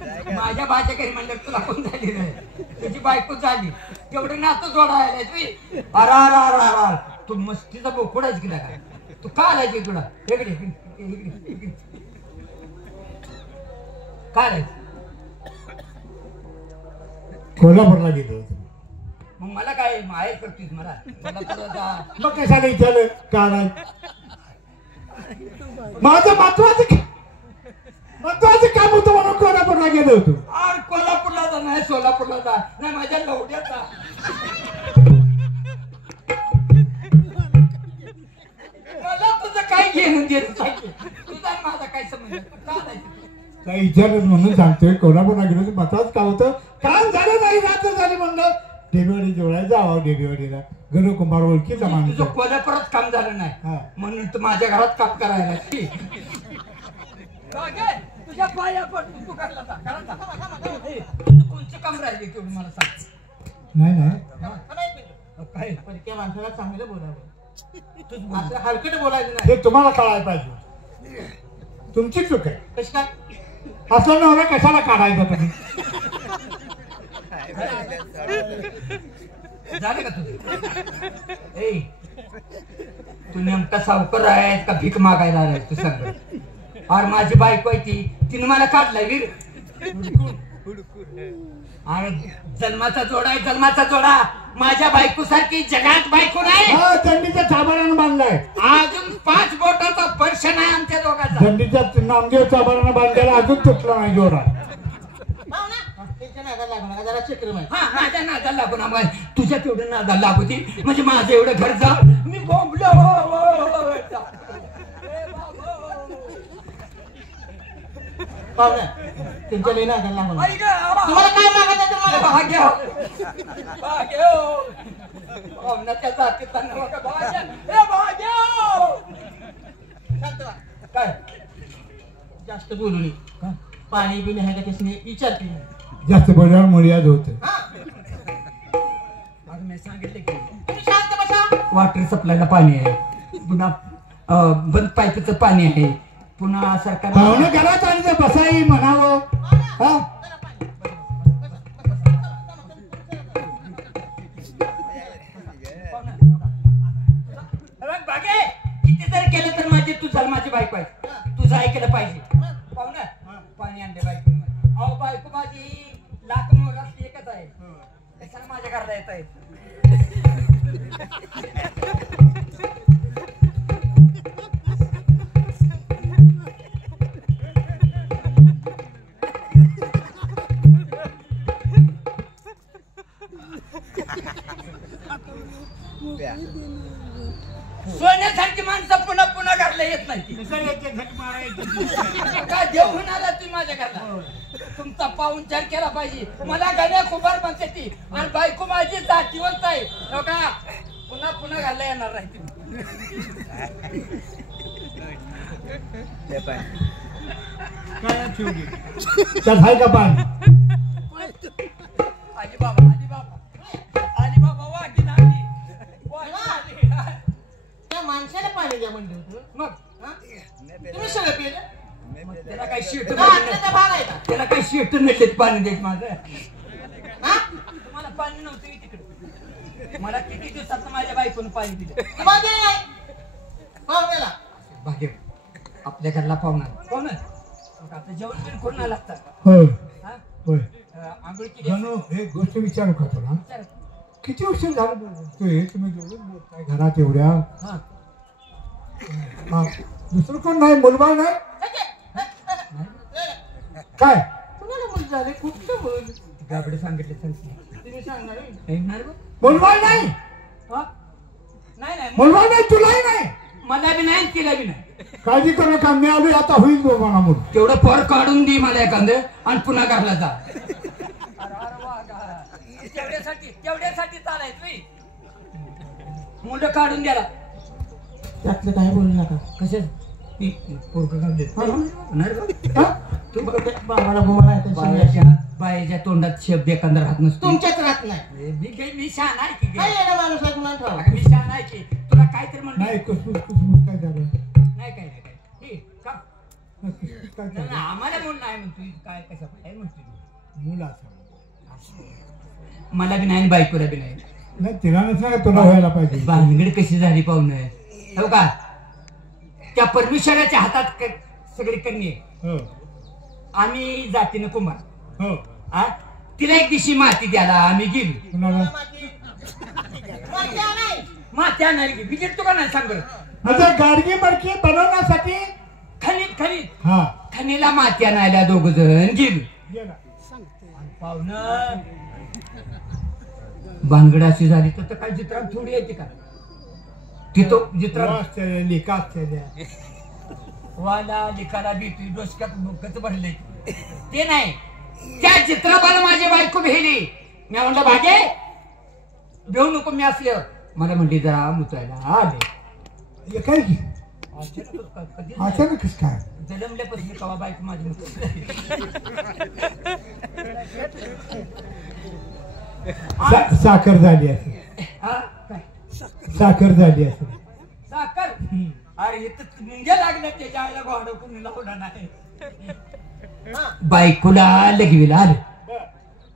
माझ्या भाच्या घरी म्हणलं तुला कोण झाली नाही, तुझी बायको झाली, तेवढं नातं जोडायला तुम्ही. अरा अरा अरा अरा तू मस्तीचा बोखोडाच गेला का? तू का आलायची तुला इकडे इकडे का आलायचं? कोल्हापूरला गेलो होतो. मग मला काय माहेर करतीस मला? मग कशाला विचारलं का नाही? माझं महत्वाचं काम होतं म्हणून कोल्हापूरला गेलो होतो. कोल्हापूरला जा नाही, सोलापूरला जा नाही, माझ्या लवड्यात जा. मला तुझं काय घेणं देणं सांग, तुझा माझा काय संबंध? का जायचं? काही विचारलं म्हणून सांगतोय. कोल्हापूरला गेलो होतो. महत्वाचं काम होतं. काम झालं नाही, रात्र झाली म्हणलं डिलिव्हरी जोडायला जावं. डिलिव्हरीला गणू कुंभार ओळखीचा माणूस. तुझं कोल्हापुरात काम झालं नाही म्हणून तू माझ्या घरात काम करायला. तुझ्या पाया पडतो तू करायला कोणचं काम राहिले तेवढं मला सांग. नाही नाही काय त्या माणसाला चांगलं बोलावं, असं हलकट बोलायचं नाही. हे तुम्हाला कळायला पाहिजे. तुमची चूक आहे. कशी काय? असं नवरा कशाला काढायचा तुम्ही? झालं का तुझं? ए तू नेमका सावकार आहे का भीक मागायला आलाय? तू सांग. और माझी बायको आहे ती, तिने मला काढलाय वीर. आणि जन्माचा जोडा आहे, जन्माचा जोडा. माझ्या बायको सारखी जगात बायको नाही. दंडीच्या चाबारानं बांधलाय. अजून 5 बोटाचा स्पर्श नाही आमच्या दोघांचा. दंडीच्या नामदेव चाबारानं बांधलेला अजून तुटला नाही जोडा. माझ्या नादाला लागून आम्हाला तुझ्या तेवढं नादाला लागू ती म्हणजे माझं एवढं घर जा मी बोंबलो. तुमच्या लई नादाला लागून तुम्हाला काय मागायचं? मला भाग्य भाग्य जाती काय जास्त बोलू नये. पाणी बिणी आहे का त्याने विचारते. जास्त बोलल्यावर मुळ्याच होत. मी सांगितलं की तुम्ही शांत बसा. वॉटर सप्लायला पाणी आहे, पुन्हा बंद पाईपचं पाणी आहे, पुन्हा सरकार पाहुणे घरात आणि बसाई म्हणावं. बागे किती जर केलं तर माझी तू झाल माझी बायको आहे, तुझं ऐकलं पाहिजे. पाहुणा पाणी आणले बायको. अहो बायको माझी लाख मोलात एकच आहे, कशाला माझ्या घराला येत आहे? सोन्यासारखी माणसं पुन्हा पुन्हा घरला येत नाही. काय देव होणार तुम्ही माझ्या घरला? तुमचा पाहुणचार केला पाहिजे. मला गण्या खुबार म्हणते ती आणि बायको माझी जातीवंत आहे. का पुन्हा पुन्हा घालला येणार नाही तुम्ही. काय का पाणी? आजी बाबा आजी बाबा आजी बाबा वाटी नाही त्या माणसाला पाणी द्या म्हणलं होतं. मग तुम्ही सगळं पिलं. त्याला काही शिट भाग आहे का? त्याला काही शिट नसते पाणी देत माझं. तुम्हाला पाणी नव्हतं तिकडे. मला किती दिवसात माझ्या बायकोनं पाणी दिलं. पाहुण्याला भाग्य आपल्या घरला पाहुणा आता जेवण बिन करून लागतात. होय हा होय. आंघोळ केली. गणू एक गोष्ट विचारू का तुला? विचार. किती उशीर झालं बोलतोय तुम्ही जेवढं बोलताय घरात एवढ्या. हा दुसरं कोण नाही? मुलबाळ नाही काय? तुम्हाला मुलं झाले कुठलं बोल गाबडे सांगितले तुम्ही सांगणार. मुलबाळ नाही. नाही नाही मुलबाळ नाही तुलाही नाही. मला बी नाही तिला बी नाही. काळजी करू का? मी आलो आता होईल बोलवा म्हणून. तेवढं फर काढून दे मला एखादं आणि पुन्हा घरला जा. तेवढ्यासाठी चालायचं मुलं काढून द्याला. त्यातलं काय बोलू नका. कशाच तू बाबाला घुमाला बायाच्या तोंडात शब्द एखादा राहत नसतो. तुमच्याच राहत नाही. मी शहाण आहे की काय येणं माणूस आहे तुम्हाला ठेवा. मी शहाण आहे की तुला काहीतरी म्हणलं नाही कुसमुस कुसमुस काय झालं? नाही काय नाही काय काय नाही, चाललंय? आम्हाला मूल नाही म्हणतोय काय कसं काय म्हणतोय तू? मुलाचा मला बी नाही आणि बायकोला बी नाही. नाही तिला नसणार का तुला व्हायला पाहिजे भानगड कशी झाली पाहुणं हो का त्या परमेश्वराच्या हातात सगळी कन्या आहे. हो आम्ही जातीनं कुमार हो हा तिला एक दिवशी माती द्यायला आम्ही गेलो. कुणाला माती आणायला गेली विकेट तुका नाही सांग बरं. आता गाडगी मडकी बनवण्यासाठी खनीत हा खनीला माती आणायला दोघ जण गेलो. गेला. पाहुणं भानगड अशी झाली तर काय चित्रात थोडी येते का तिथं चित्रात आश्चर्य लिका आश्चर्य वाला लिखाला भेटू डोसक्यात डोक्यात भरले ते नाही त्या चित्रपाला माझी बायको भेली. मी म्हणलं भागे भेऊ नको मी असल्यावर मला म्हणली जरा मुतायला आले. हे काय की कधी अचानकच काय जन्मल्यापासून कवा बायको माझी मुतायला. साखर झाली असेल हा काय साखर झाली असेल साखर अरे इथं मुंग्या लागल्या त्याच्या आईला घोडा कोणी लावला नाही. बायकोला लगविला आलं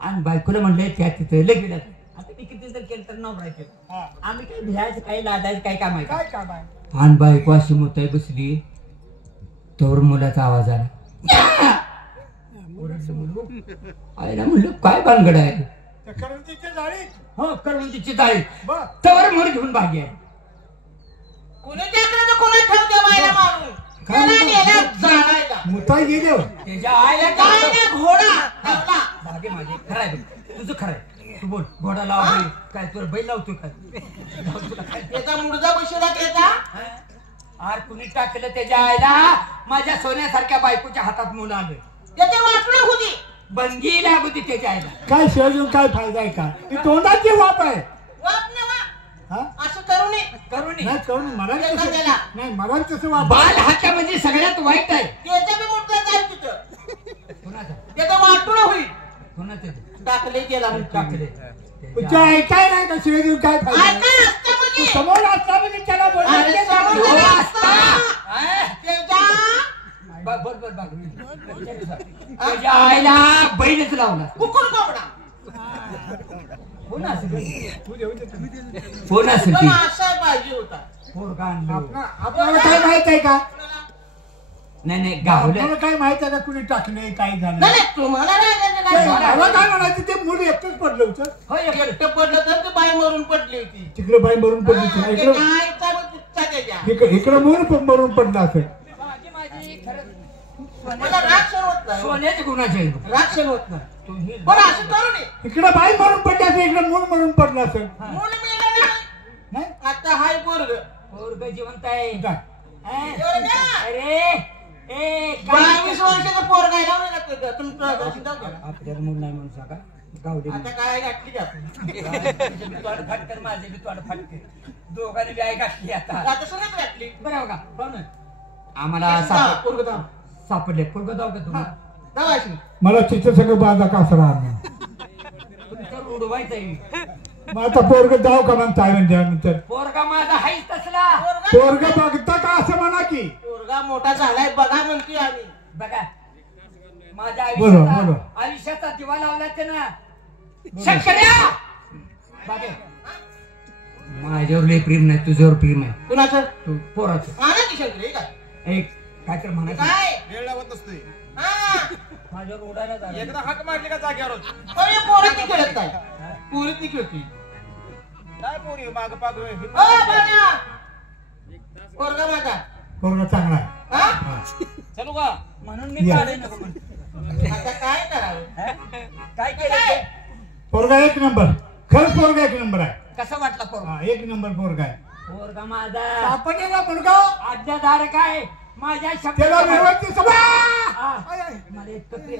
आणि बायकोला म्हणलं त्या तिथं लगविला आता मी किती जर केलं तर नवरा केलं आम्ही काय भियायचं काही लादायचं काय काम आहे काय काम आहे आणि बायको अशी मुताई बसली तोवर मुलाचा आवाज आला. आईला म्हणलं काय भानगड आहे करंजीच्या जाळीत हो करवंदीची डाळी बर तवर मोर घेऊन भागी आहे. कोणी टाकलं तर कोणी ठेवते बायला मारून त्याला नेला जाळायला. मुताई गेले त्याच्या आईला काय नाही घोडा ठेवला. भागे माझे खराय तुझं खराय तू बोल घोडा लाव बैल. काय तुला बैल लावतो काय तुला काय त्याचा मुडदा बसवला त्याचा आर कुणी टाकलं त्याच्या आईला माझ्या सोन्यासारख्या बायकोच्या हातात मुलं आलं त्याच्या वाटलं होती बंदी लागली त्याच्या आईला. काय शोधून काय फायदा आहे का ती तोंडाची वाप आहे वाप ना हा असं करू नये. करू नये. नाही करून मरण त्याचा तसं त्याला. नाही मरण तसं वाप बाल हाच्या म्हणजे सगळ्यात वाईट आहे. त्याचा बी मुडदा जाईल तिथं कोणाचा त्याचं वाटलं होईल कोणाचं टाकले गेला म्हणून टाकले तुझ्या ऐकाय नाही का शिवाय काय फायदा आहे? ऐका असतं म्हणजे समोर असता म्हणजे त्याला अरे बोलायचं समोर नाही. जरा असता. त्याच्या बर त्याच्या आईला बैलच लावला कुकुर कोंबडा कोण असेल कोण असेल पण ती असा पाहिजे होता. पोरगा आणलं. आपल्याला काय माहित आहे का नाही गावल्या आपल्याला काय माहित आहे का कुणी टाकले काय झालं नाही तुम्हाला नाही त्याचं काय झालं. मला काय म्हणायचं ते मुलं एकटंच पडलं होतं होय एकटं पडलं तर ती बाई मरून पडली होती. तिकडे बाई मरून पडली हा, होती. त्याच्या आईचा मग तिचा त्याच्या. इकडे मरून पडला असेल माझी खरंच मला राग सण होत नाही. सोन्याची गुणाची आहे. राग सण होत नाही. तुम्ही बरं असं करू नये. इकडे बाई मरून पडली असेल इकडे मूल मरून पडला असेल मूल मेलं नाही. नाही आता हाय पोरग पोरग जिवंत आहे. काय? हा? अरे ए 22 वर्षाचा पोरग आहे लावलं ना तुझं. तुमचं घरची जाऊ द्या. आपल्याला मूल नाही म्हणून सांगा गावडे आता काय गाठली का आपण? तोड फाटकर माझे बी तोड फाटकर दोघांनी बी आई घातली आता आता सगळ्यात गाठली. बरं का पाहुणं आम्हाला पोरग जाऊ. सापडले पोरग जाऊ का तुम्हाला जावायची. मला तिच्या सगळं बाजा कासा राहणार तुमचं उडवायचं आहे. मग आता पोरग जाऊ का म्हणताय म्हणजे पोरगा माझा हाईच तसला पोरग बघता का असं म्हणा की पोरगा मोठा झालाय बघा म्हणतोय आम्ही. बघा माझ्या बोलो. आयुष्याचा दिवा लावला ते ना शंकर्या बागे माझ्यावर लय प्रेम नाही तुझ्यावर प्रेम आहे. कुणाचं? तू पोराचं आणा की शंकर हे काय? एक काय तर म्हणायचं काय? वेळ लावत नसतोय हा. माझ्यावर उडायला झालं. एकदा हाक मारली का जाग्यावर होत. अरे पोरं ती खेळत नाही. पोरं ती खेळती. काय पोरी माग पाग ओ, बाळा. पोरगा माझा. पोरग चांगला आहे हा? चलू का म्हणून मी काढे नको म्हणतो. आता काय करावं? हा? काय केलं ते? पोरगा एक नंबर खरंच पोरगा एक नंबर आहे कसा वाटला पोरगा? हा, एक नंबर पोरगा आहे पोरगा माझा सापडलेला मुलगा आज्ञाधार काय माझ्या त्याला शब्दाला व्यवस्थित सभा हा. मला इतकं प्रिय.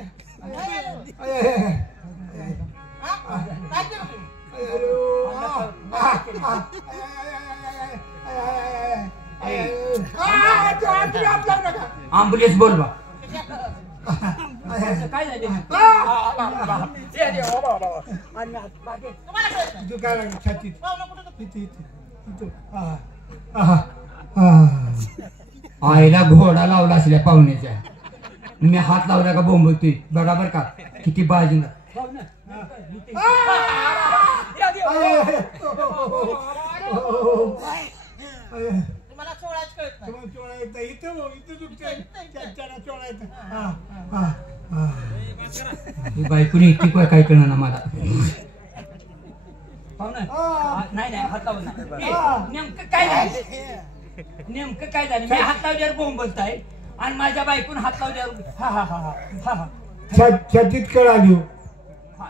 हा? काय केलं तू? ॲम्ब्युलन्स बोलवा काय झाले तुम्हाला कळत नाही. तू काय लागलं छातीत पाहुणं कुठं इथे इथे इथे आईला घोडा लावला असल्या पाहुण्याच्या. मी हात लावला का बोंबलतोय बरोबर का किती बाजून तुम्हाला सोळाच कळत नाही. बायकोनी इतकी काय कळणार ना मला. नाही नाही हात लावून नेमकं काय झालं नेमकं काय झालं. मी हात लावल्यावर बोंबलताय आणि माझ्या बायकोन हात लावल्यावर हा हा हा हा हा छातीत कळ आली.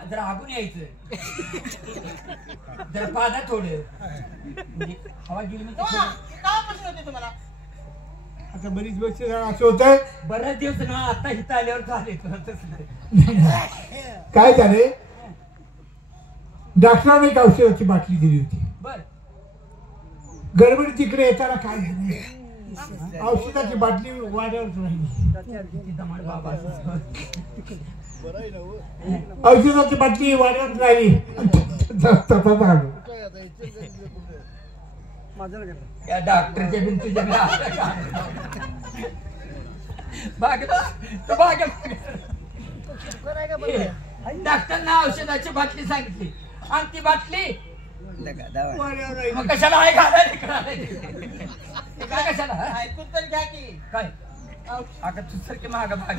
जरा हागून यायचं जरा पादा थोडं म्हणजे हवा गेली म्हणजे कापासून होते तुम्हाला आता बरीच वर्ष असं होतंय. बऱ्याच दिवस ना आता इथं आल्यावर झाले तसं काय झाले डॉक्टरांनी एक औषधाची बाटली दिली होती. बर गडबड तिकडे येताना काय झालं औषधाची बाटली वाड्यावर राहिली. औषधाची बाटली वाड्यावर राहिली. या डॉक्टरच्या भिंतीच्या डॉक्टरना औषधाची बाटली सांगितली आणि ती बाटली मग कशाला आहे कशाला ऐकून तर घ्या की काय आता तू सारखी माग भाग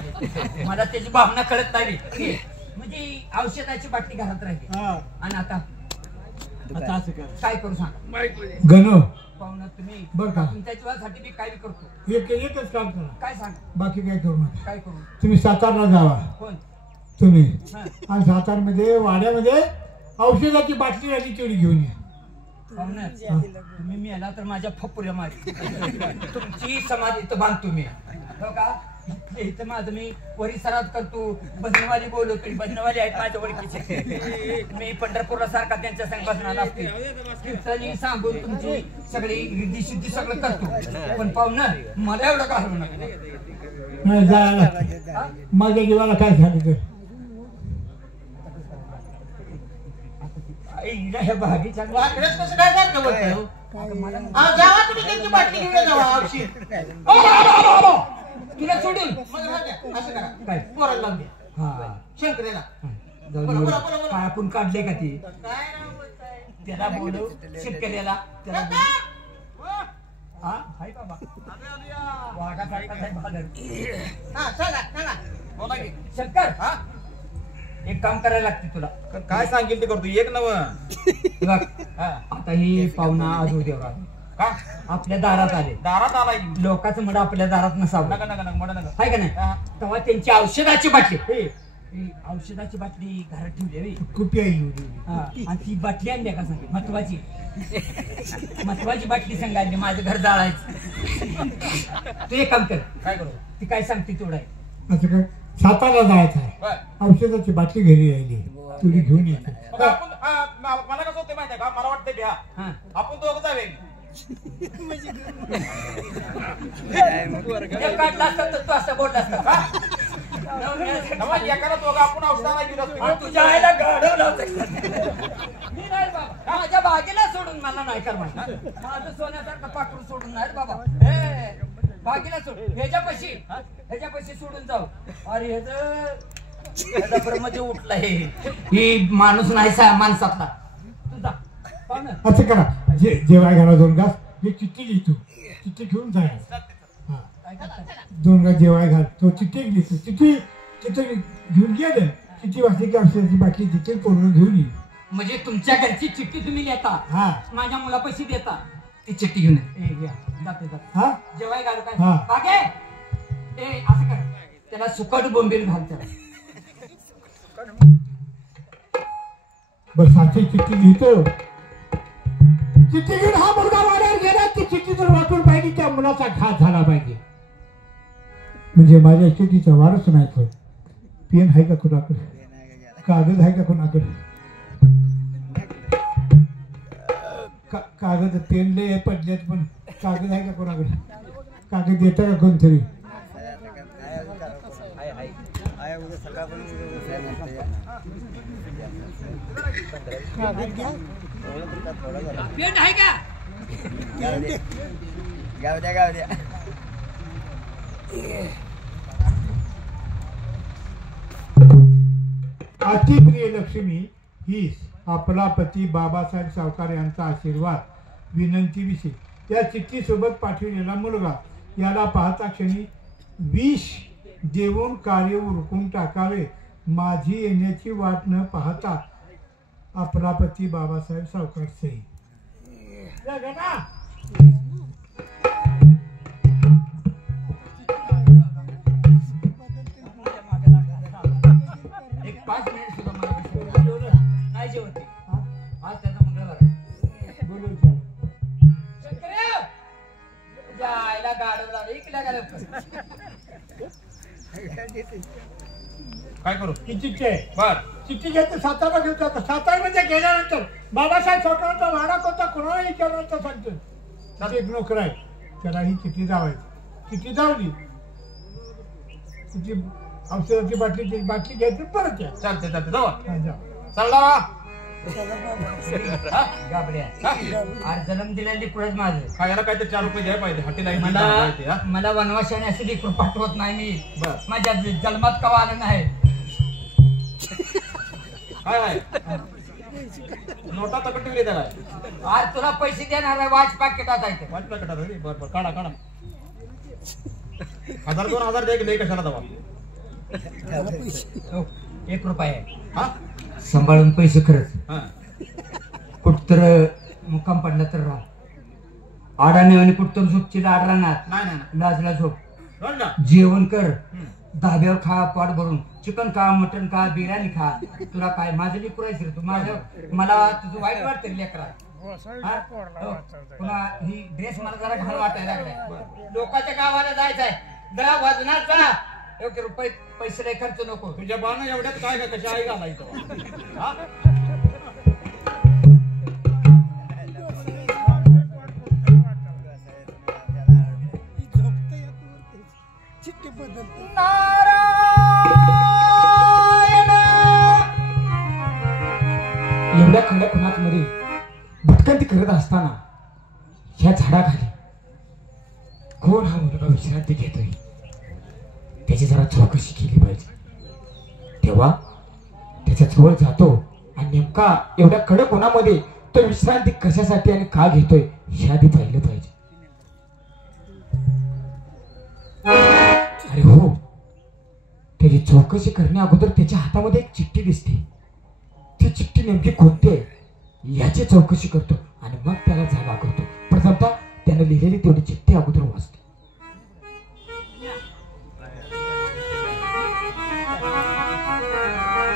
मला त्याची भावना कळत नाही. म्हणजे औषधाची बाटली घरात राहिली आणि आता काय करू सांगा गणो पाहुणा तुम्ही बरं का तुमच्या जीवासाठी मी काय करतो. एकच काम करा काय सांगा बाकी काय करू नका. काय करू तुम्ही सातारला जावा कोण तुम्ही हा. आणि सातारमध्ये वाड्यामध्ये औषधाची बाटली राहिली तेवढी घेऊन या. पाहुणा तुम्ही मेला तर माझ्या फपुऱ्या मारी तुमची समाधी इथं बांधतो मी हो का. इथं माझं मी परिसरात करतो. भजनवाली बोलवतो भजनवाली आहेत माझ्या ओळखीचे. मी पंढरपूरला सारखा त्यांच्या संग बसणार असते कीर्तनी सांगून तुमची सगळी रिद्धी सिद्धी सगळं करतो. पण पाहुणं मला एवढं घालू नका. नाही जायला माझ्या जीवाला काय सांगितलं हे भागीच्या वाकडेच कसं काय करतो बोलतो. जावा तुम्ही त्यांची बाटली घेऊन जावा औषध. तुला सोडून मग राहू द्या. असं करा काय पोराला लावून द्या. हा शंकरेला जाऊन बोला, बोला, बोला, बोला. आपण काढले का ती काय नाव बोलताय. त्याला बोलू शेतकऱ्याला त्याला बोलू. हा हाय बाबा वाघासारखा आहे बादर. हा सांगा सांगा बोला की शंकर हा एक काम करायला लागते तुला. काय सांगेल ते करतो एक नव. बघ आता ही पाहुणा आज उद्यावर आली का आपल्या दारात आले. दारात आलाय लोकांचं मड आपल्या दारात नसावं नका नका नका मोठा नका. हाय का नाही. तेव्हा त्यांची औषधाची बाटली ही औषधाची बाटली घरात ठेवली आहे. कुठे हा, आणि ती बाटली आणली का सांग महत्वाची महत्वाची बाटली सांग आणली माझं घर जाळायचं. तू एक काम कर काय करू ती काय सांगते तेवढं आहे. असं काय सातारला जायचं आहे बर. औषधाची बाटली घरी राहिली तुम्ही घेऊन येतो. मग आपण मला कसं होतं माहितीये का मला वाटतं घ्या हा आपण दोघं जावे. हे काढलं असतं तर तू असं बोलला असता का. एकाला दोघं आपण औषधाला गेलो असतो. आणि तुझ्या आईला गाडवलं होतं. मी नाही बाबा माझ्या बागेला सोडून मला नाही कर माझं सोन्यासारखं पाखरू सोडून नाही रे बाबा. हे बागेला सोड ह्याच्यापाशी सोडून जाऊ. अरे ह्याचा ब्रह्मदेव उठला ही माणूस नाही माणसातला तुझा पाहुणा. असं करा जेवाय घरा 2 घास एक चिठ्ठी लिहितो चिठ्ठी घेऊन जायचं. काय करता? 2 घास जेवाय घाल तो चिठ्ठी लिहितो चिठ्ठी घेऊन गेलं चिठ्ठी वाचली की औषधाची बाटली चिठ्ठी पूर्ण घेऊन येईल. म्हणजे तुमच्या घरची चिठ्ठी तुम्ही लिहिता हा माझ्या मुला पैसे देता ती चिठ्ठी घेऊन जाते हा जेवाय घालू काय हा. बागे ए असं कर त्याला सुकट बोंबील घाल त्याला. बस साची चिठ्ठी लिहितो चिठ्ठी घेऊन हा मुलगा वाड्यावर गेला ती चिठ्ठी जर वाचून पाहिजे त्या मुलाचा घात झाला पाहिजे. म्हणजे माझ्या चिठ्ठीचा वारच नाही तो. पेन आहे का कुणाकडे कागद आहे का कुणाकडे कागद पेनले पडलेत पण कागद आहे का कोणाकडे कागद देतं का कोणतरी. पेन आहे का गाव द्या अतिप्रिय लक्ष्मी हीच आपला पती बाबासाहेब सावकार यांचा आशीर्वाद विनंतीविषयी या चिठ्ठीसोबत पाठविलेला मुलगा याला पाहता क्षणी विष देऊन कार्य उरकून टाकावे माझी येण्याची वाट न पाहता आपला पती बाबासाहेब सावकार सही. एक 5 मिनिट सुद्धा मला नाही जेवते. आज त्याचा मंगळवार आहे. शंकर्या! जायला गाडव लावलं. इकडे का लवकर? काय करू ही चिठ्ठी आहे. बर चिठ्ठी घेते सातारा घेऊन जातो. सातारामध्ये गेल्यानंतर बाबासाहेब सावकारांचा वाडा कोणता कोणाला विचारल्यानंतर सांगतो. एक नोकर आहे त्याला ही चिठ्ठी जावायची. चिठ्ठी जावली तिची औषधाची बाटली घ्यायची परत या. चालते जाऊ हा, जा. चालला गाबड्या. आज जन्म दिलेली पुढेच माझं. काय याला काहीतरी 4 रुपये द्यायला पाहिजे हॉटेल मला वनवाशाने असे लेकरू पाठवत नाही मी. बर. माझ्या जन्मात कवा आलं नाही. काय आहे नोटा तकट ठेवली त्याला आज तुला पैसे देणार आहे. वाच पाकिटात आहे ते. वाटलं कटा बर बर काढा 1000-2000 द्या की नाही कशाला दवा हो, 1 रुपया आहे. हा सांभाळून पैसे खरंच. हा कुठतर मुक्काम पडला तर राह. आडाने आणि कुठतर झोपची लाड राहणार. नाही लाजला झोप. रडला जेवण कर. धाब्यावर खा पोट भरून. चिकन खा, मटन खा, बिर्याणी खा. तुला काय माझं लेकरू आहेस रे तू. मला तुझं वाईट वाटतं लेकरा. हा? हो. पुन्हा ही ड्रेस मला जरा घाल वाटायला लागलाय. लोकांच्या गावाला जायचंय. जरा वजनात जा. योग्य रुपये पैसे लय खर्च नको. तुझ्या बाण एवढ्यात काय का कशा आहे घालायचं हा एवढ्या खंडात मध्ये भटकंती करत असताना ह्या झाडाखाली कोण हा मुलगा विश्रांती घेतोय त्याची जरा चौकशी केली पाहिजे. तेव्हा त्याच्या जवळ जातो आणि नेमका एवढ्या कडक उन्हामध्ये तो विश्रांती कशासाठी आणि का घेतोय हे आधी पाहिलं पाहिजे. अरे हो, त्याची चौकशी करण्या अगोदर त्याच्या हातामध्ये एक चिठ्ठी दिसते. ती चिठ्ठी नेमकी कोणती आहे याची चौकशी करतो आणि मग त्याला जागा करतो. प्रथमतः त्याने लिहिलेली तेवढी चिठ्ठी अगोदर वाचतो.